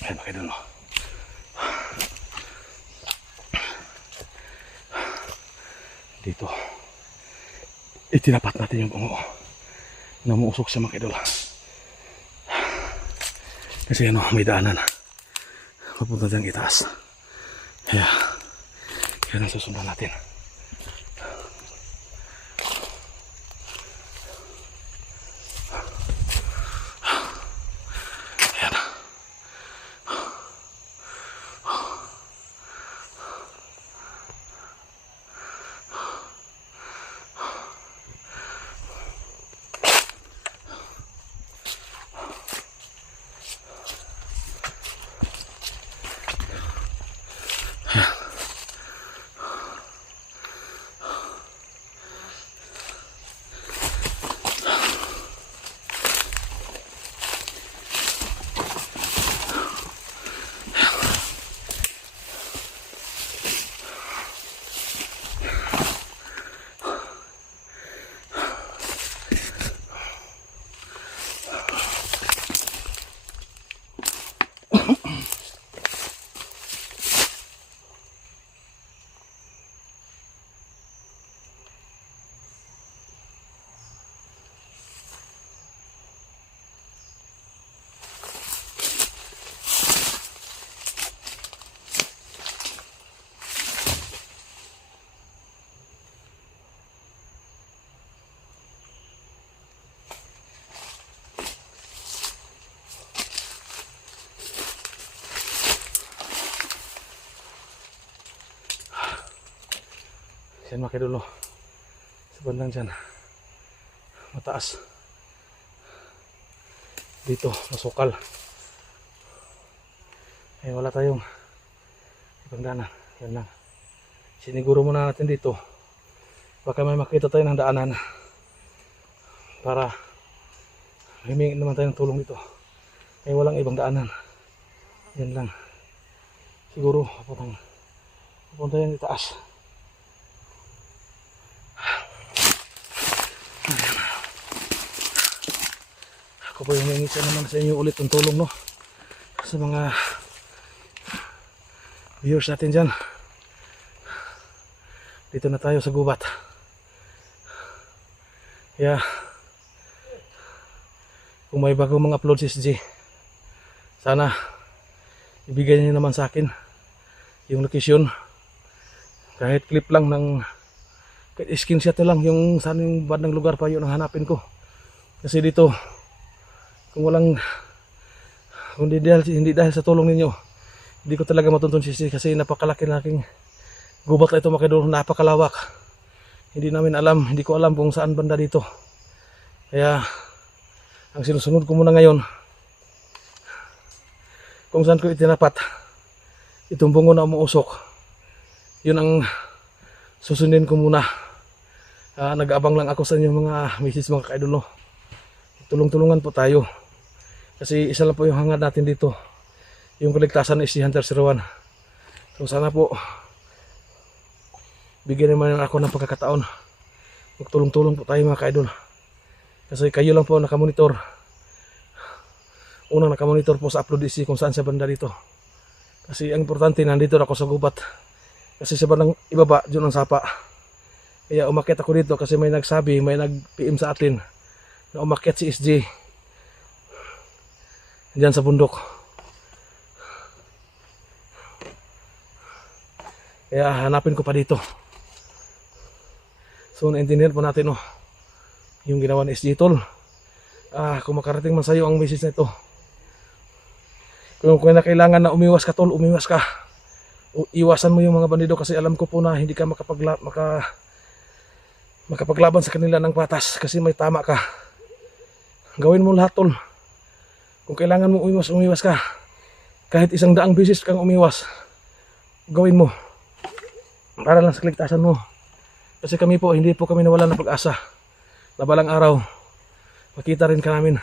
Ayan mga idol, no? Dito itinapat natin yung bungo. Namuusok siya mga idol. Kasi ano, may daanan papunta dyan itaas. Kaya nasusundan natin. Ayan. Yan mga idol, no? Sa bandang dyan mataas dito, masukal. Eh wala tayong ibang daanan. Yan lang, siniguro muna natin dito, baka may makita tayo ng daanan para humingi naman tayo ng tulong dito. Eh walang ibang daanan. Yan lang, siguro papunta yan itaas. Ako po yung humingi naman sa inyo ulit ng tulong, no? Sa mga viewers natin dyan. Dito na tayo sa gubat. Kaya kung may bagong mga upload si SG, sana ibigay niyo naman sa akin yung location, kahit clip lang ng, kahit screenshot lang yung saan yung bandang lugar pa yun ang hanapin ko. Kasi dito kung hindi dahil sa tulong ninyo, hindi ko talaga matuntun si SG, kasi napakalaki-laking gubat na ito mga idol, napakalawak. Hindi ko alam kung saan banda dito. Kaya ang sinusunod ko muna ngayon, kung saan ko itinapat itong bungo na umuusok, yun ang susundin ko muna. Nag-aabang lang ako sa inyo mga misis, mga ka-idol, no? Tulong-tulungan po tayo, kasi isa lang po yung hangad natin dito, yung kaligtasan ni SG Hunter 01. So sana po bigyan naman ako ng pagkakataon, magtulong-tulong po tayo mga ka-idol, kasi kayo lang po nakamonitor, unang nakamonitor po sa upload SG kung saan sa banda dito. Kasi ang importante, nandito ako sa gubat, kasi sa bandang ibaba dyan ang sapa. Kaya umakyat ako dito kasi may nagsabi, may nag-PM sa atin na umakyat si SG dyan sa bundok. Kaya hanapin ko pa dito. So naintindihan po natin, oh, yung ginawa ni SG, tol. Kung makarating man sa'yo ang message na ito, kung kailangan na umiwas ka, tol, umiwas ka. Iwasan mo yung mga bandido, kasi alam ko po na hindi ka makapaglaban sa kanila ng patas, kasi may tama ka. Gawin mo lahat, tol. Kung kailangan mo umiwas ka, kahit 100 beses kang umiwas, gawin mo para lang sa kaligtasan mo. Kasi kami po, hindi po kami nawalan ng pag-asa na balang araw makita rin ka namin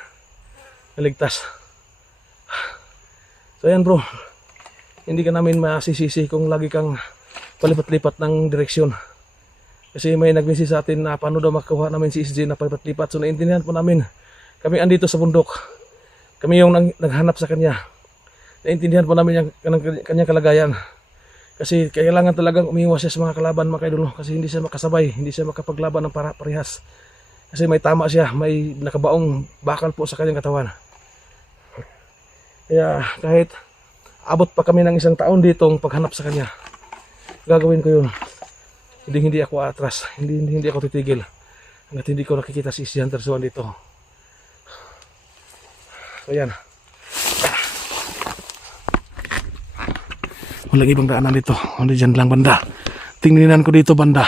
naligtas. So yan bro, hindi ka namin masisisi kung lagi kang palipat-lipat ng direksyon. Kasi may nag-message sa atin na paano daw makuha namin si SG na palipat-lipat. So naintindihan po namin, kami andito sa bundok, kami yung naghanap sa kanya. naintindihan po namin yung kanyang kalagayan. Kasi kailangan talagang umiwas siya sa mga kalaban mga kaidolo, kasi hindi siya makasabay, hindi siya makapaglaban ng parehas. Kasi may tama siya, may nakabaong bakal po sa kanyang katawan. Kaya kahit abot pa kami ng 1 taon ditong paghanap sa kanya, gagawin ko yun. Hindi ako atras, hindi ako titigil hanggat hindi ko nakikita si Hunter Swan dito. So yan. Walang ibang daanan dito. Ano dyan lang banda. Tingnan ko dito banda.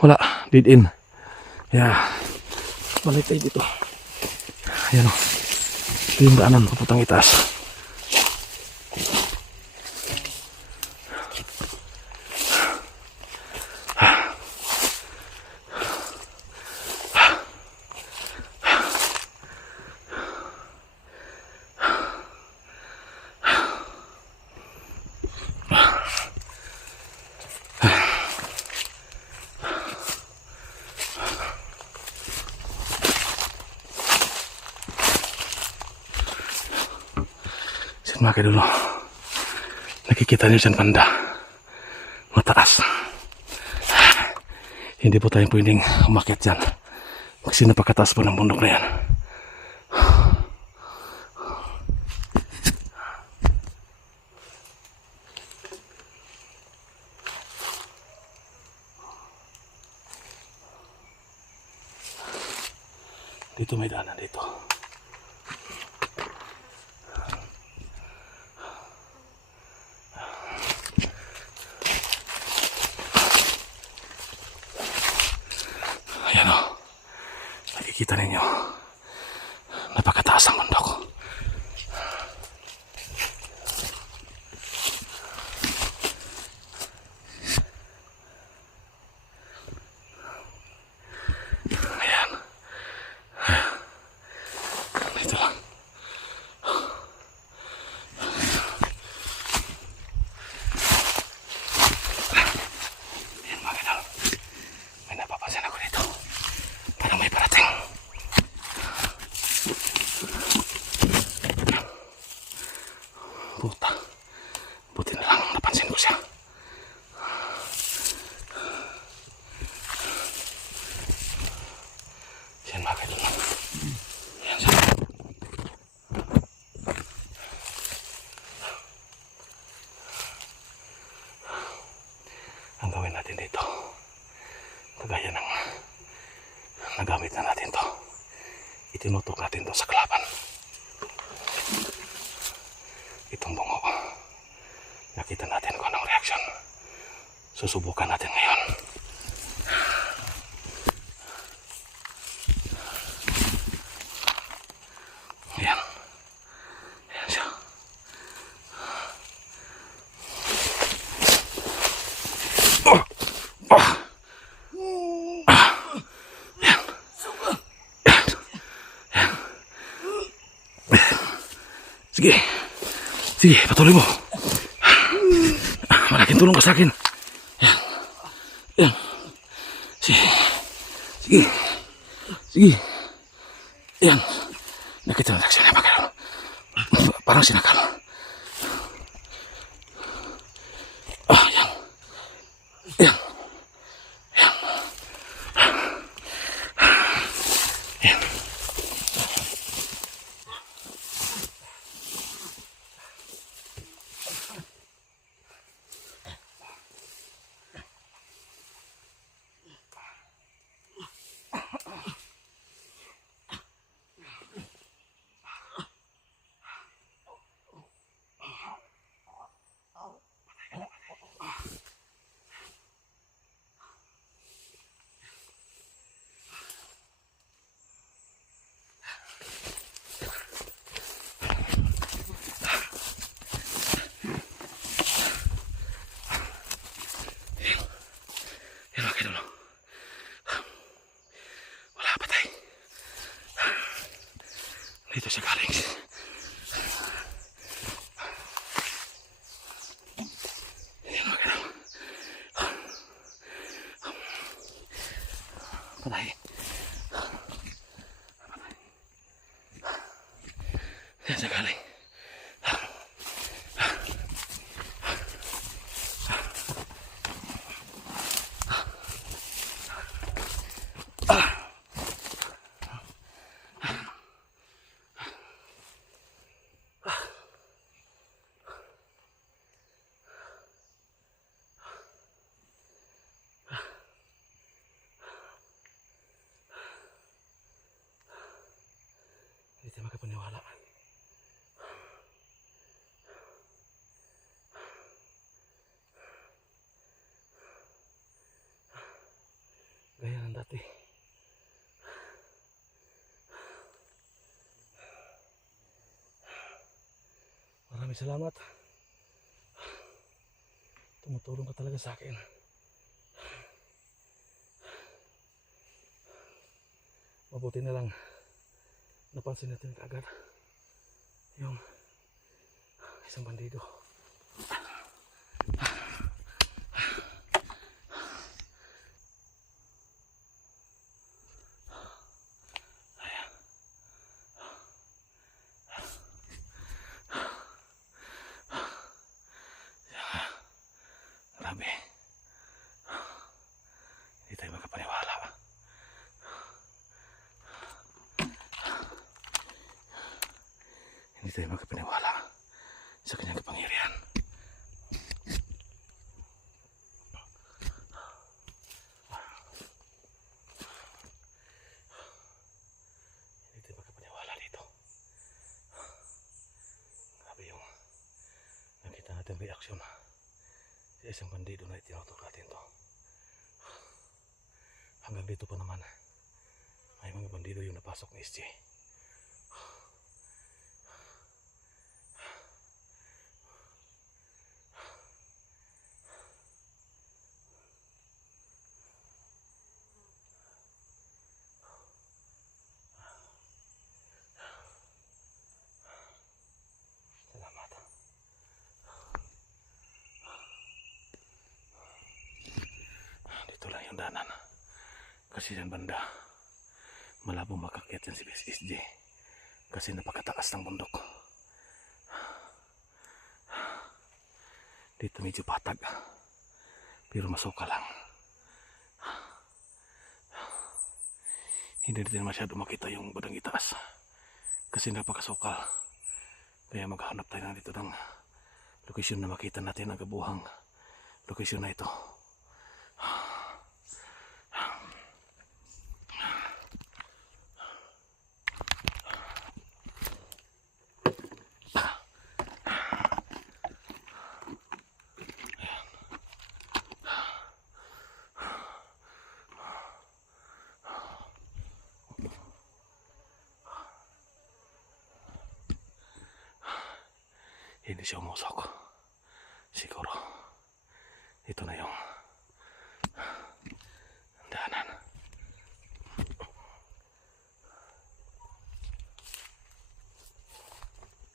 Wala. Dead end. Yeah. Balik tayo dito. Ayan o. Ito yung daanan. Paputang itaas. Mga kaidolo, nakikita niyo dyan banda, mataas. Hindi po tayo pwedeng umakyat dyan kasi napakataas po ng bundok na yan. Dito may daanan dito. Ayan o. Nakikita ninyo. Napakataas ang bundok. Ayan. Dito lang. Ayan mga kadal. May napapansin ako dito. Parang may parating. Puta. Buti na lang napansin ko siya. Yan mga kaidol. Yan siya. Ang gawin natin dito, kagaya ng nagamit na natin to, itinutok natin to sa kalaban. Itong bungo, nakita natin kung anong reaksyon. Susubukan natin ngayon. Ayan. Ayan siya. Sige. Sige, patuloy mo. Malaking tulong ka sa akin. Yan. Yan. Sige. Sige. Sige. Yan. Nakita na taksyon niya magkano. Parang sinakal. Yan. Yan. Yan. Yan. Maraming salamat. Tumutulong ka talaga sa akin. Mabuti na lang napansin natin kaagad yung isang bandido. Grabe. Hindi tayo magkapaniwala. Hindi tayo magkapaniwala sa kanyang kapangyarihan. Hindi tayo magkapaniwala dito. Grabe yung nakita natin reaksyon sa isang bandido na itinutok natin to. Hanggang dito pa naman may mga bandido yung napasok ni SJ. Salamat. Dito lang yung danan. Kasi yan banda, malabong makakyat yan si SJ. Kasi napakataas ng bundok. Dito medyo patag, pero masuka lang. Hindi din masyado makita yung badang itaas kasi napakasukal. Kaya maghanap tayo dito ng lokasyon na makita natin ang kabuhang lokasyon na ito. Hindi siya umusok. Siguro ito na yung daanan.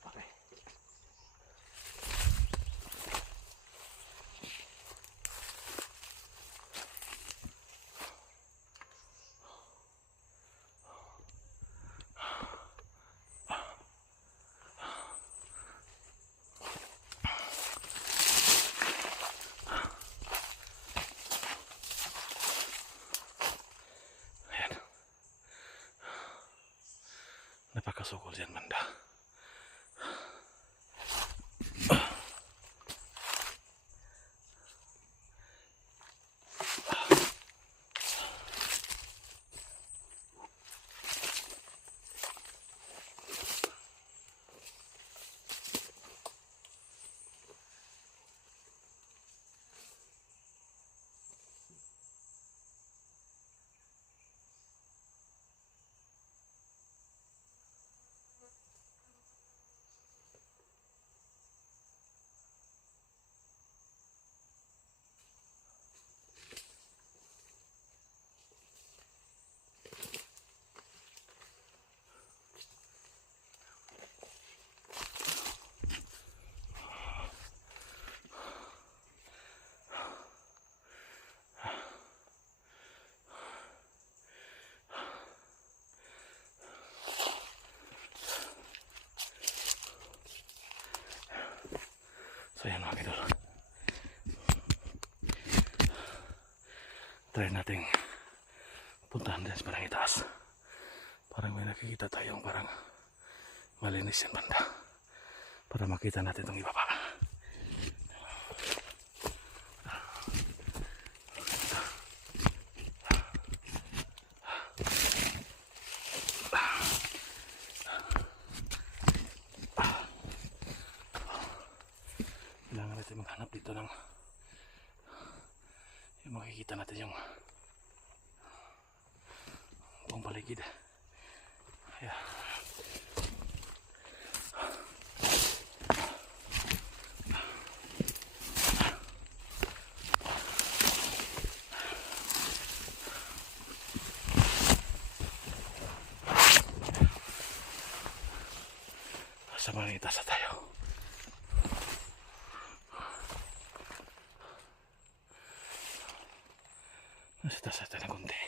Okay. Napakasukol dyan banda. So yan mga idol, try natin puntahan din sa parang itaas. Parang may nakikita tayong parang malinis yung banda para makita natin itong ibaba. Kailangan natin maghanap dito ng yung makikita natin yung buong paligid. Yeah. nasa mga itaas na tayo. Nasa taas na tayo ng konti.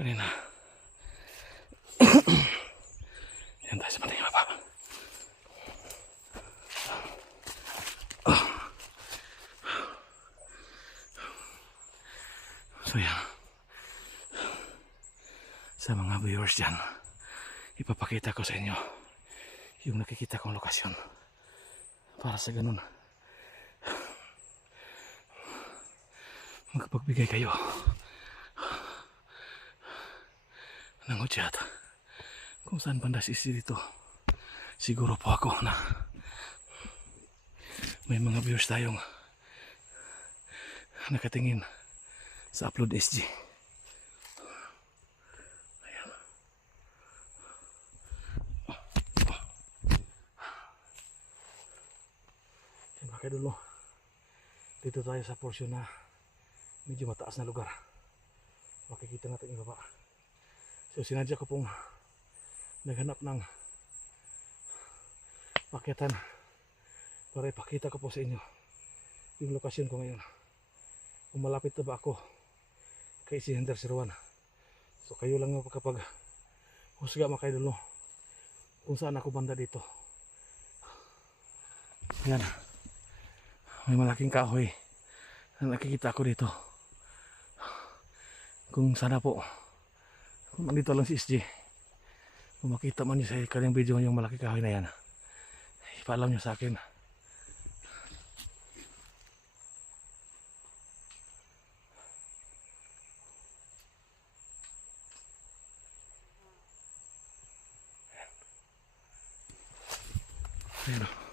Kanina. Yan tayo sa patingin baba. So yan. Sa mga viewers dyan, ipapakita ko sa inyo yung nakikita kong lokasyon. Para sa ganun, magpagbigay kayo ng udyat kung saan banda sisi dito. Siguro po ako na may mga viewers tayong nakatingin sa Upload SG. Ayan. Yan mga kaidolo, dito tayo sa portion na medyo mataas na lugar. Makikita natin yung baba. So sinadya ko pong naghanap ng pakyatan para ipakita ko po sa inyo yung lokasyon ko ngayon. Kung malapit na ba ako kay si Hunter 01. So kayo lang kapag husga mga kaidolo kung saan ako banda dito. Yan, may malaking kahoy na nakikita ko dito. Kung sana po, kung nandito lang si SG, kung makita man nyo sa kanyang video yung malaki kahoy na yan, ipaalam nyo sa akin. Ayan o.